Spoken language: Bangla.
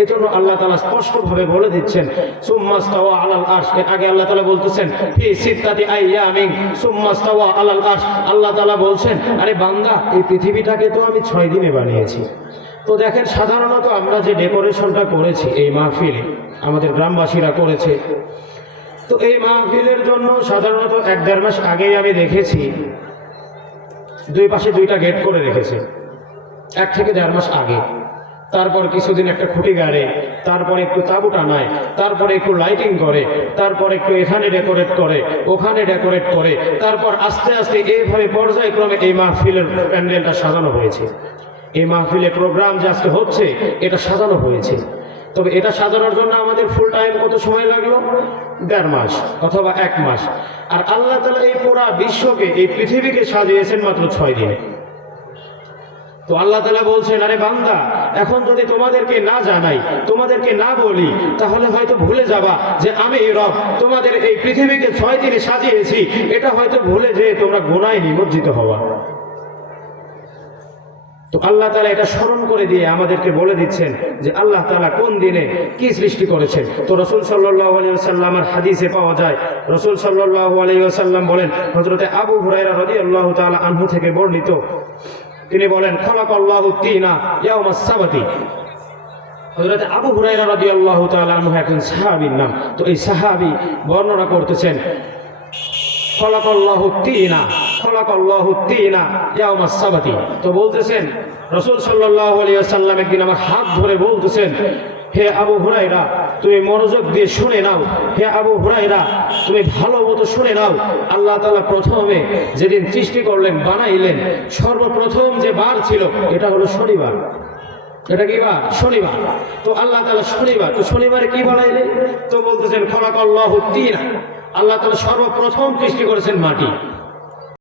এই জন্য আল্লাহ তাআলা স্পষ্টভাবে বলে দিচ্ছেন সুম্মাস্তাওয়া আলাল আরশ। এর আগে আল্লাহ তাআলা বলতেছেন ফি সিত্তাতি আইয়ামিন সুম্মাস্তাওয়া আলাল আরশ। আল্লাহ তাআলা বলছেন আরে বান্দা এই পৃথিবীটাকে তো আমি 6 দিনে বানিয়েছি। তো দেখেন সাধারণত আমরা যে ডেকোরেশনটা করেছি এই মাহফিলে আমাদের গ্রামবাসীরা করেছে, তো এই মাহফিলের জন্য সাধারণত 1-1.5 মাস আগেই আমি দেখেছি দুই পাশে 2টা গেট করে রেখেছে, 1 থেকে 1.5 মাস আগে। তারপর কিছুদিন একটা খুঁটি গাড়ে, তারপরে একটু তাঁবু টানায়, তারপরে একটু লাইটিং করে, তারপর একটু এখানে ডেকোরেট করে, ওখানে ডেকোরেট করে, তারপর আস্তে আস্তে এইভাবে পর্যায়ক্রমে এই মাহফিলের প্যান্ডেলটা সাজানো হয়েছে। এই মাহফিলের প্রোগ্রাম যে আজকে হচ্ছে এটা সাজানো হয়েছে। তবে এটা সাজানোর জন্য আমাদের ফুল টাইম কত সময় লাগলো? 1.5 মাস অথবা 1 মাস। আর আল্লাহ তাআলা এই পুরা বিশ্বকে, এই পৃথিবীকে সাজিয়েছেন মাত্র 6 দিনে। তো আল্লাহ তাআলা বলছেন আরে বান্দা এখন যদি তোমাদেরকে না জানাই, তোমাদেরকে না বলি, তাহলে হয়তো ভুলে যাবা যে আমি রব তোমাদের এই পৃথিবীকে 6 দিনে সাজিয়েছি। এটা হয়তো ভুলে যেয়ে তোমরা গুনাহে নিমজ্জিত হওয়া। তো আল্লাহ তাআলা এটা স্মরণ করে দিয়ে আমাদেরকে বলে দিচ্ছেন যে আল্লাহ তাআলা কোন দিনে কি সৃষ্টি করেছেন। তো রাসূল সাল্লাল্লাহু আলাইহি ওয়াসাল্লামের হাদিসে পাওয়া যায়, রাসূল সাল্লাল্লাহু আলাইহি ওয়াসাল্লাম বলেন, হযরতে আবু হুরায়রা রাদিয়াল্লাহু তাআলা আনহু থেকে বর্ণিত, তিনি বলেন খালাকাল্লাহু তিনা ইয়াউমাস সাবতি। হযরতে আবু হুরায়রা রাদিয়াল্লাহু তাআলা আনহু একজন সাহাবীর নাম। তো এই সাহাবী বর্ণনা করতেছেন খালাকাল্লাহু তিনা, খালাকাল্লাহু তিনা ইয়াউমাস সাবতি। তো বলতেছেন রাসূল সাল্লাল্লাহু আলাইহি ওয়াসাল্লাম একদিন আমার হাত ধরে বলতেছেন, হে আবু হুরায়রা তুমি মনোযোগ দিয়ে শুনে নাও, হে আবু হুরায়রা তুমি ভালো মতো শুনে নাও। আল্লাহ তাআলা প্রথমে যেদিন সৃষ্টি করলেন, বানাইলেন, সর্বপ্রথম যে বার ছিল এটা হলো শনিবার। এটা কি বার? শনিবার। তো আল্লাহ তাআলা শনিবার, তো শনিবারে কি বানাইলেন? তো বলতেছেন খালাকাল্লাহু তিনা, আল্লাহ তাআলা সর্বপ্রথম সৃষ্টি করেছেন মাটি।